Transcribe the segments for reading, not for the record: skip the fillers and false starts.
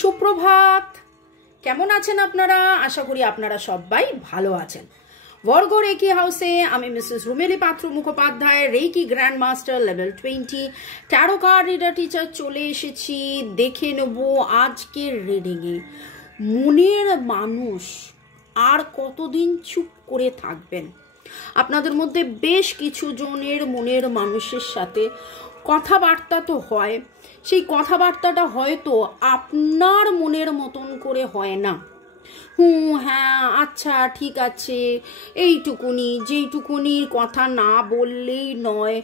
সুপ্রভাত। কেমন আছেন আপনারা? আশা করি আপনারা সবাই ভালো আছেন। বর্গ রেকি হাউসে আমি Mrs Rumeli Patra Mukhopadhyay, reiki grand master level 20 tarot card reader teacher চলে এসেছি। দেখে নেব আজকের রিডিংয়ে মনের মানুষ আর কতদিন চুপ করে থাকবেন। আপনাদের মধ্যে বেশ কিছু জনের মনের মানুষের সাথে কথাবার্তা তো হয়, সেই কথাবার্তাটা হয়তো আপনার মনের মতন করে হয় না। হ্যাঁ আচ্ছা ঠিক আছে, এইটুকুনি, যেইটুকুনির কথা না বললেই নয়।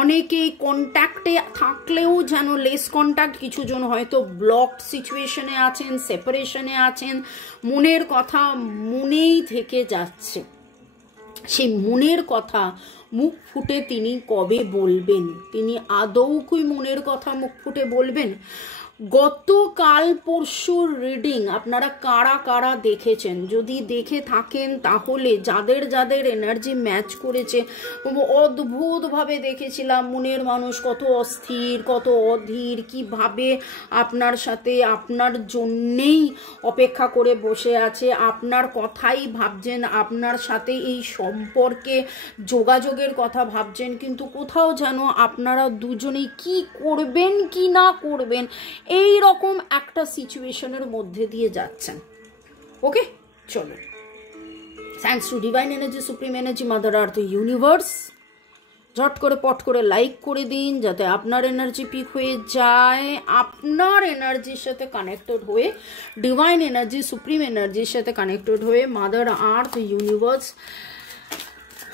অনেকেই কন্ট্যাক্টে থাকলেও যেন লেস কন্ট্যাক্ট, কিছু জন হয়তো ব্লকড সিচুয়েশনে আছেন, সেপারেশনে আছেন, মনের কথা মনেই থেকে যাচ্ছে। সেই মনের কথা মুখ ফুটে তিনি কবে বলবেন? তিনি আদৌ কি মনের কথা মুখ ফুটে বলবেন? গতকাল পরশুর রিডিং আপনারা কারা কারা দেখেছেন? যদি দেখে থাকেন তাহলে যাদের যাদের এনার্জি ম্যাচ করেছে, অদ্ভুতভাবে দেখেছিলাম মনের মানুষ কত অস্থির, কত অধীর, কিভাবে আপনার সাথে আপনার জন্যেই অপেক্ষা করে বসে আছে, আপনার কথাই ভাবছেন, আপনার সাথে এই সম্পর্কে যোগাযোগের কথা ভাবছেন, কিন্তু কোথাও যেন আপনারা দুজনেই কি করবেন কি না করবেন এই রকম একটা সিচুয়েশনের মধ্যে দিয়ে যাচ্ছেন। ওকে, চলো। Thanks to divine energy, supreme energy, mother earth, universe. ঝট করে পট করে লাইক করে দিন যাতে আপনার এনার্জি পিক হয়ে যায়, আপনার এনার্জির সাথে কানেক্টেড হয়ে, ডিভাইন এনার্জি, সুপ্রিম এনার্জির সাথে কানেক্টেড হয়ে মাদার আর্থ, ইউনিভার্স,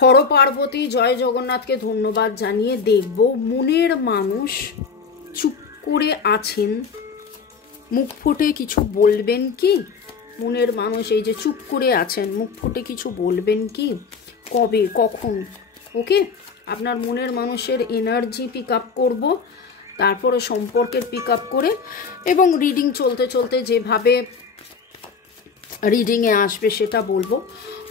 হর পার্বতী, জয় জগন্নাথকে ধন্যবাদ জানিয়ে দেখব মনের মানুষ চুপ করে আছেন, মুখ ফুটে কিছু বলবেন কি? মনের মানুষ এই যে চুপ করে আছেন, মুখ ফুটে কিছু বলবেন কি? কবে, কখন? ওকে, আপনার মনের মানুষের এনার্জি পিক আপ করবো, তারপরে সম্পর্কের পিক আপ করে, এবং রিডিং চলতে চলতে যেভাবে রিডিংয়ে আসবে সেটা বলবো।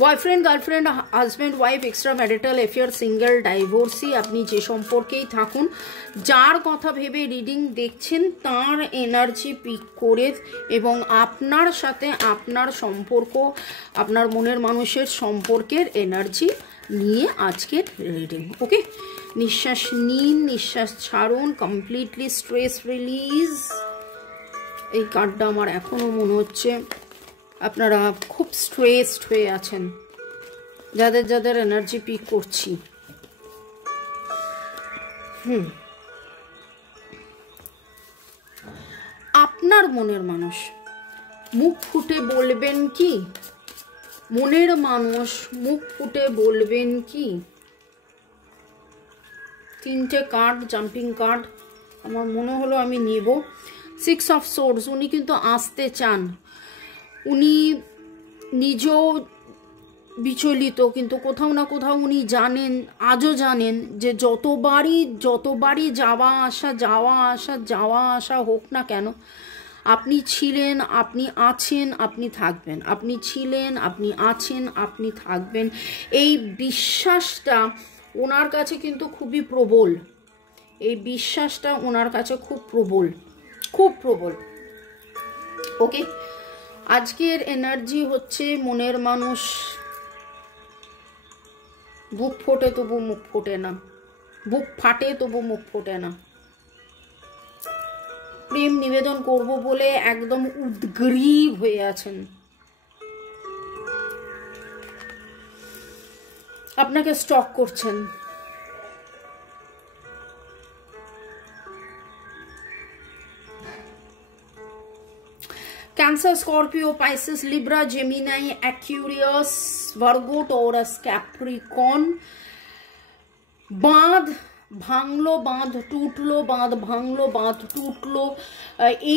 Boyfriend, girlfriend, husband, wife, extra marital affair, single, divorcee, আপনি যে সম্পর্কেই থাকুন, যার কথা ভেবে রিডিং দেখছেন তার এনার্জি পিক করে এবং আপনার সাথে আপনার সম্পর্ক, আপনার মনের মানুষের সম্পর্কের এনার্জি নিয়ে আজকের রিডিং। ওকে, নিঃশ্বাস নিন, নিঃশ্বাস ছাড়ুন, কমপ্লিটলি স্ট্রেস রিলিজ। এই কার্ডটা আমার এখনো মনে হচ্ছে আপনারা খুব স্ট্রেসড হয়ে আছেন, যাদের যাদের এনার্জি পিক করছি। আপনার মনের মানুষ মুখ ফুটে বলবেন কি? মনের মানুষ মুখ ফুটে বলবেন কি? তিনটে কার্ড, জাম্পিং কার্ড আমার মনে হলো আমি নেব। 6 অফ সোর্ডস, উনি কিন্তু আসতে চান, উনি নিজেও বিচলিত, কিন্তু কোথাও না কোথাও উনি জানেন, আজও জানেন যে যতবারই যাওয়া আসা হোক না কেন, আপনি ছিলেন, আপনি আছেন, আপনি থাকবেন, আপনি ছিলেন, আপনি আছেন, আপনি থাকবেন। এই বিশ্বাসটা ওনার কাছে কিন্তু খুবই প্রবল, এই বিশ্বাসটা ওনার কাছে খুব প্রবল, খুব প্রবল। ওকে, আজকের এনার্জি হচ্ছে মনের মানুষ বুক ফোটে তবু মুখ ফোটে না, বুক ফাটে তবু মুখ ফোটে না। প্রেম নিবেদন করব বলে একদম উদ্গ্রীব হয়ে আছেন, আপনাকে স্টক করছেন। Cancer, Scorpio, Pisces, Libra, Gemini, Aquarius, Virgo, Taurus, Capricorn। বাঁধ ভাঙলো, বাঁধ টুটলো, বাঁধ ভাঙলো, বাঁধ টুটলো,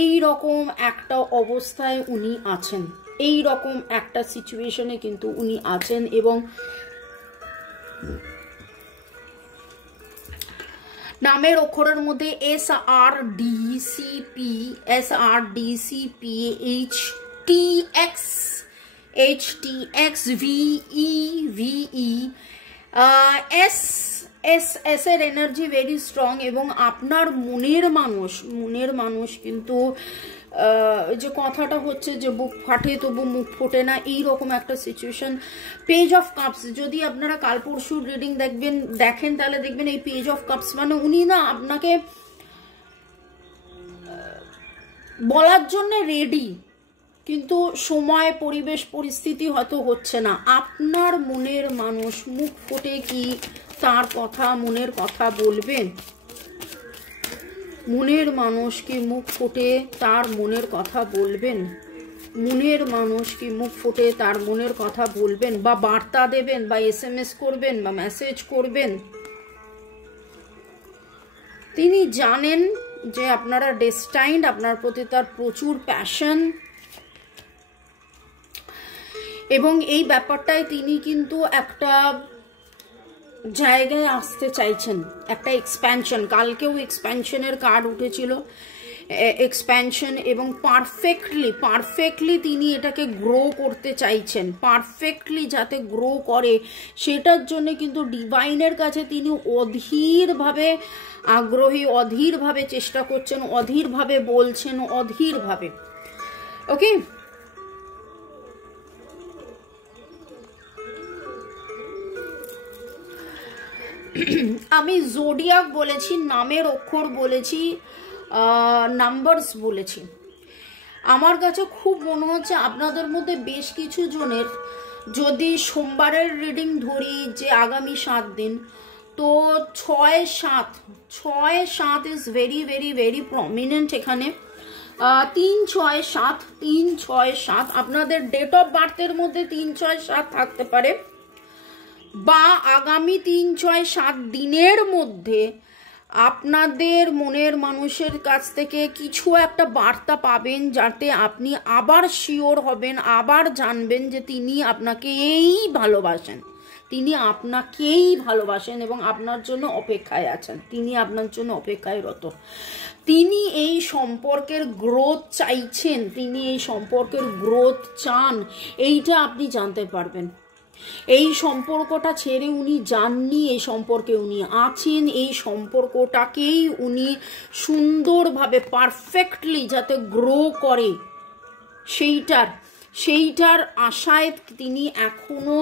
এই রকম একটা অবস্থায় উনি আছেন, এই রকম একটা সিচুয়েশনে কিন্তু উনি আছেন। এবং নামের অক্ষরের মধ্যে SRDCP, HTX, VE, এস এর এনার্জি ভেরি স্ট্রং। এবং আপনার মনের মানুষ কিন্তু যে কথাটা হচ্ছে যে বুক ফাটে তবু মুখ ফোটে না, এইরকম একটা সিচুয়েশন। পেজ অফ কাপস, যদি আপনারা কাল পরশু রিডিং দেখেন তাহলে দেখবেন এই পেজ অফ কাপস মানে উনি না আপনাকে বলার জন্য রেডি, কিন্তু সময় পরিবেশ পরিস্থিতি হয়তো হচ্ছে না। আপনার মনের মানুষ মুখ ফুটে কি তার কথা, মনের কথা বলবেন? মনের মানুষ কি মুখ ফুটে তার মনের কথা বলবেন? মনের মানুষ কি মুখ ফুটে তার মনের কথা বলবেন, বা বার্তা দেবেন, বা SMS করবেন, বা মেসেজ করবেন? তিনি জানেন যে আপনারা ডেস্টাইন্ড, আপনার প্রতি তার প্রচুর প্যাশন, এবং এই ব্যাপারটায় তিনি কিন্তু একটা জায়গায় আসতে চাইছেন, একটা এক্সপ্যানশন। কালকেও এক্সপ্যানশনের কার্ড উঠেছিল, এক্সপ্যানশন, এবং পারফেক্টলি তিনি এটাকে গ্রো করতে চাইছেন, পারফেক্টলি যাতে গ্রো করে সেটার জন্য কিন্তু ডিভাইনের কাছে তিনি অধীরভাবে আগ্রহী, অধীরভাবে চেষ্টা করছেন, অধীরভাবে বলছেন, অধীরভাবে। ওকে, আমি জোডিয়াক বলেছি, নামের অক্ষর বলেছি, নাম্বারস বলেছি। আমার কাছে খুব মনে হচ্ছে আপনাদের মধ্যে বেশ কিছু জনের, যদি সোমবারের রিডিং ধরি যে আগামী 7 দিন, তো 6-7 is very very very prominent এখানে। 3-6-7 আপনাদের ডেট অফ বার্থের মধ্যে 3-6-7 থাকতে পারে, বা আগামী 3-6-7 দিনের মধ্যে আপনাদের মনের মানুষের কাছ থেকে কিছু একটা বার্তা পাবেন, যাতে আপনি আবার শিওর হবেন, আবার জানবেন যে তিনি আপনাকেই ভালোবাসেন, তিনি আপনাকেই ভালোবাসেন এবং আপনার জন্য অপেক্ষায় আছেন, তিনি আপনার জন্য অপেক্ষায় রত। তিনি এই সম্পর্কের গ্রোথ চাইছেন, তিনি এই সম্পর্কের গ্রোথ চান, এইটা আপনি জানতে পারবেন। এই সম্পর্কটা ছেড়ে উনি যাননি, এই সম্পর্কে উনি আছেন, এই সম্পর্কটাকেই উনি সুন্দরভাবে পারফেক্টলি যাতে গ্রো করে সেইটার আশায় তিনি এখনো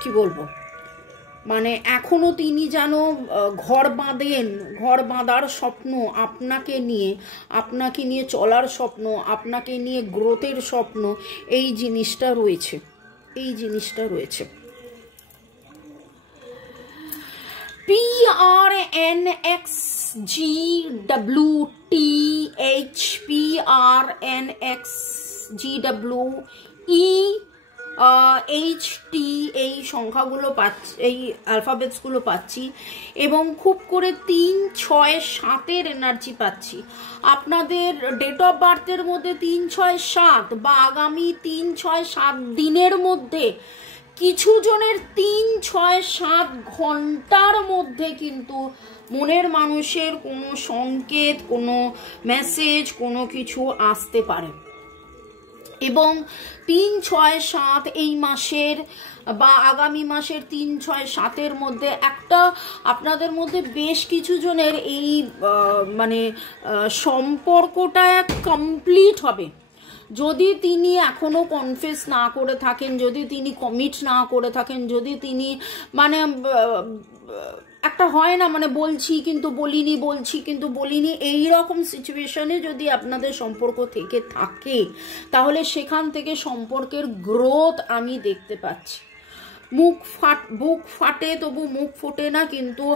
কি বলবো, মানে এখনো তিনি যেন ঘর বাঁধার স্বপ্ন, আপনাকে নিয়ে চলার স্বপ্ন, আপনাকে নিয়ে গ্রোথের স্বপ্ন, এই জিনিসটা রয়েছে। PRNXGWTHPRNXGWE এই সংখ্যাগুলো পাচ্ছি, এই অ্যালফাবেটসগুলো পাচ্ছি, এবং খুব করে 3-6-7 এনার্জি পাচ্ছি। আপনাদের ডেট অফ বার্থের মধ্যে 3-6-7 বা আগামী 3-6-7 দিনের মধ্যে, কিছু জনের 3-6-7 ঘন্টার মধ্যে কিন্তু মনের মানুষের কোনো সংকেত, কোনো মেসেজ, কোনো কিছু আসতে পারে। এবং 3-6-7 এই মাসের বা আগামী মাসের 3-6-7 মধ্যে একটা আপনাদের মধ্যে বেশ কিছু জনের এই মানে সম্পর্কটা কমপ্লিট হবে। যদি তিনি এখনো কনফেস না করে থাকেন, যদি তিনি কমিট না করে থাকেন, যদি তিনি মানে একটা হয় না মানে বলছি কিন্তু বলিনি এই রকম সিচুয়েশনে যদি আপনাদের সম্পর্ক থেকে থাকে, তাহলে সেখান থেকে সম্পর্কের গ্রোথ আমি দেখতে পাচ্ছি। বুক ফাটে তবু মুখ ফোটে না, কিন্তু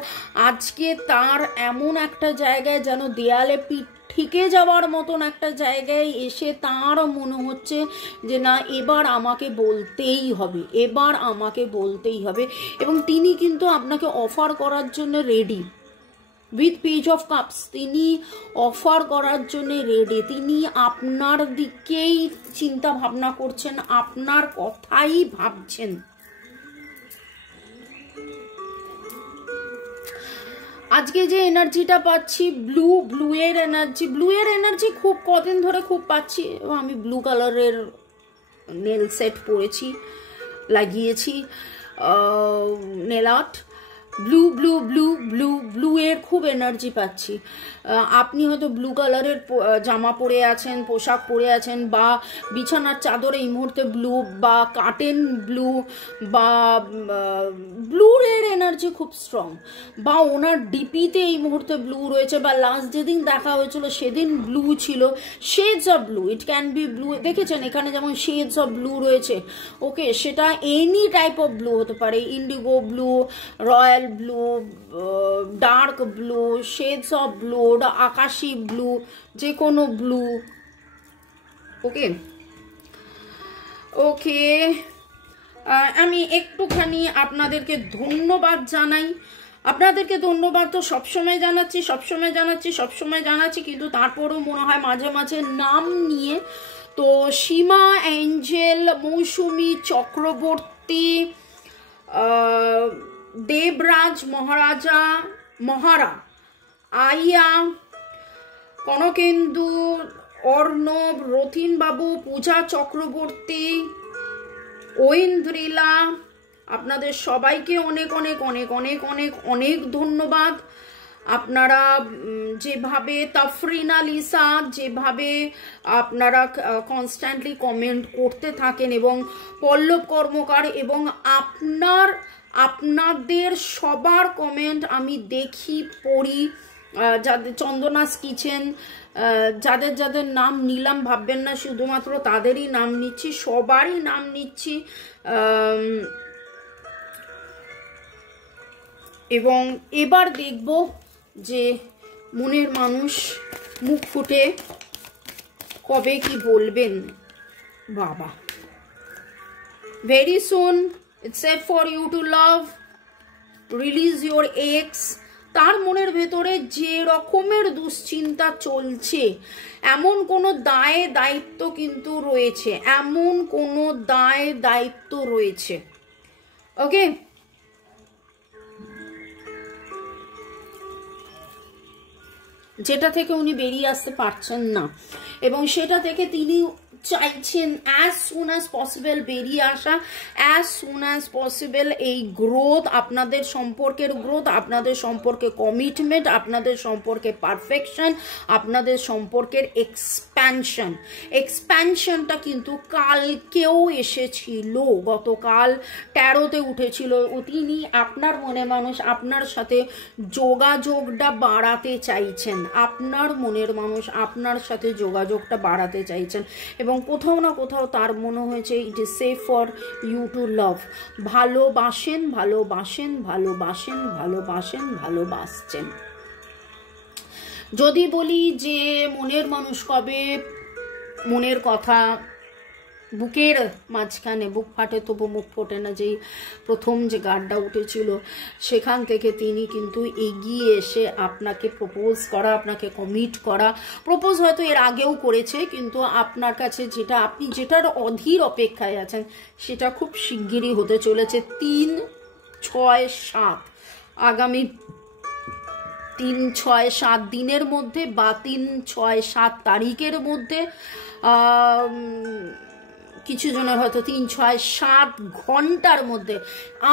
আজকে তার এমন একটা জায়গায় যেন দেয়ালে পিঠ ঠিকে যাওয়ার মতন একটা জায়গায় এসে তার মনে হচ্ছে যে না, এবার আমাকে বলতেই হবে, এবং তিনি কিন্তু আপনাকে অফার করার জন্য ready. With page of cups তিনি অফার করার জন্য রেডি, তিনি আপনার দিকেই চিন্তা ভাবনা করছেন, আপনার কথাই ভাবছেন। আজকে যে এনার্জিটা পাচ্ছি ব্লু এর এনার্জি খুব কদিন ধরে খুব পাচ্ছি, এবং আমি ব্লু কালারের নেল সেট পরেছি, লাগিয়েছি nail art, blue blue blue blue blue এর খুব এনার্জি পাচ্ছি। আপনি হয়তো ব্লু কালারের জামা পরে আছেন, পোশাক পরে আছেন, বা বিছানার চাদরে এই মুহূর্তে ব্লু, বা কার্টেন ব্লু, বা ব্লুর এর এনার্জি খুব স্ট্রং, বা ওনার ডিপিতে এই মুহূর্তে ব্লু রয়েছে, বা লাস্ট যেদিন দেখা হয়েছিল সেদিন ব্লু ছিল। Shades of blue, it can be blue, দেখেছেন এখানে যেমন শেডস অফ ব্লু রয়েছে, ওকে, সেটা এনি টাইপ অফ ব্লু হতে পারে, Indigo blue, royal blue, dark blue, shades of blue, আকাশি ব্লু, যে কোনো ব্লু, ওকে ওকে। আমি একটুখানি আপনাদেরকে ধন্যবাদ জানাই। আপনাদেরকে ধন্যবাদ তো সবসময় জানাচ্ছি, কিন্তু তারপরেও মনে হয় মাঝে মাঝে নাম নিয়ে, তো সীমা, অ্যাঞ্জেল, মৌসুমী চক্রবর্তী, দেবরাজ মহারাজা, মহারা, আইয়া, কনকেন্দু, অর্ণব, রথিন বাবু, পূজা চক্রবর্তী, ঐন্দ্রিলা, আপনাদের সবাইকে অনেক অনেক অনেক অনেক অনেক অনেক ধন্যবাদ। আপনারা যেভাবে, তাফরিনা লিসা, যেভাবে আপনারা কনস্ট্যান্টলি কমেন্ট করতে থাকেন, এবং পল্লব কর্মকার, এবং আপনাদের সবার কমেন্ট আমি দেখি, পড়ি। যাদের চন্দনাস কিচেন, যাদের যাদের নাম নিলাম ভাববেন না শুধুমাত্র তাদেরই নাম নিচ্ছি, সবারই নাম নিচ্ছি। এবং এবার দেখব যে মনের মানুষ মুখ ফুটে কবে কি বলবেন। বাবা, very soon it's safe for you to love, release your ex. তার মনের ভেতরে যে রকমের দুশ্চিন্তা চলছে, এমন কোনো দায়িত্ব কিন্তু রয়েছে, ওকে। যেটা থেকে উনি বেরিয়ে আসতে পারছেন না, এবং সেটা থেকে তিনি চাইছেন অ্যাজ সুন অ্যাজ পসিবল বেরিয়ে আসা, অ্যাজ সুন অ্যাজ পসিবল এই গ্রোথ, আপনাদের সম্পর্কের গ্রোথ, আপনাদের সম্পর্কে কমিটমেন্ট, আপনাদের সম্পর্কে পারফেকশন, আপনাদের সম্পর্কের এক্সপ্যানশনটা কিন্তু কালকেও এসেছিল, গতকাল 13তে উঠেছিল। তিনি, আপনার মনে মানুষ, আপনার সাথে যোগাযোগটা বাড়াতে চাইছেন, আপনার মনের মানুষ আপনার সাথে যোগাযোগটা বাড়াতে চাইছেন, এবং কোথাও না কোথাও তার মনে হয়েছে it is safe for you to love. ভালোবাসছেন। যদি বলি যে মনের মানুষ কবে মনের কথা বুকের মাঝখানে, বুক ফাটে তবু মুখ ফোটে না, যেই প্রথম যে গার্ডটা উঠেছিল, সেখান থেকে তিনি কিন্তু এগিয়ে এসে আপনাকে প্রপোজ করা, আপনাকে কমিট করা, প্রপোজ হয়তো এর আগেও করেছে, কিন্তু আপনার কাছে যেটা, আপনি যেটার অধীর অপেক্ষায় আছেন, সেটা খুব শিগগিরই হতে চলেছে। 3-6-7 আগামী 3-6-7 দিনের মধ্যে, বা 3-6-7 তারিখের মধ্যে, কিছু জনের হয়তো 3-6-7 ঘন্টার মধ্যে।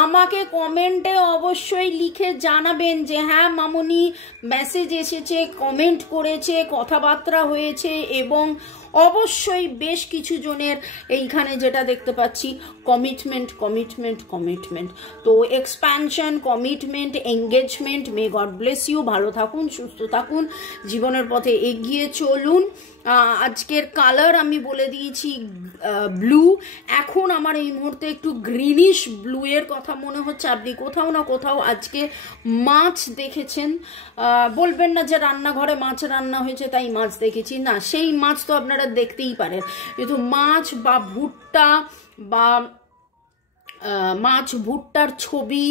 আমাকে কমেন্টে অবশ্যই লিখে জানাবেন যে হ্যাঁ মামনি, মেসেজ এসেছে, কমেন্ট করেছে, কথাবার্তা হয়েছে, এবং অবশ্যই বেশ কিছু জনের এইখানে যেটা দেখতে পাচ্ছি কমিটমেন্ট। তো expansion, commitment, engagement. May God bless you. ভালো থাকুন, সুস্থ থাকুন, জীবনের পথে এগিয়ে চলুন। আজকের কালার আমি বলে দিয়েছি ব্লু। এখন আমার এই মুহূর্তে একটু গ্রিনিশ ব্লু এর কথা মনে হচ্ছে। আপনি কোথাও না কোথাও আজকে মাছ দেখেছেন, বলবেন না যে রান্নাঘরে মাছ রান্না হয়েছে তাই মাছ দেখেছি, না, সেই মাছ তো আপনারা দেখতেই পারেন, কিন্তু মাছ বা ভুট্টা, বা মাছ ভুট্টার ছবি,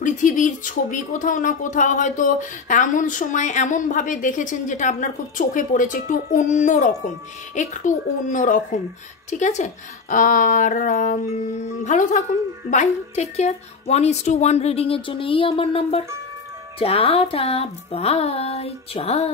পৃথিবীর ছবি, কোথাও না কোথাও হয়তো এমন সময় এমনভাবে দেখেছেন যেটা আপনার খুব চোখে পড়েছে, একটু অন্যরকম। ঠিক আছে, আর ভালো থাকুন, বাই, টেক কেয়ার। 1:1 রিডিংয়ের জন্য এই আমার নাম্বার। টাটা, বাই, চাও।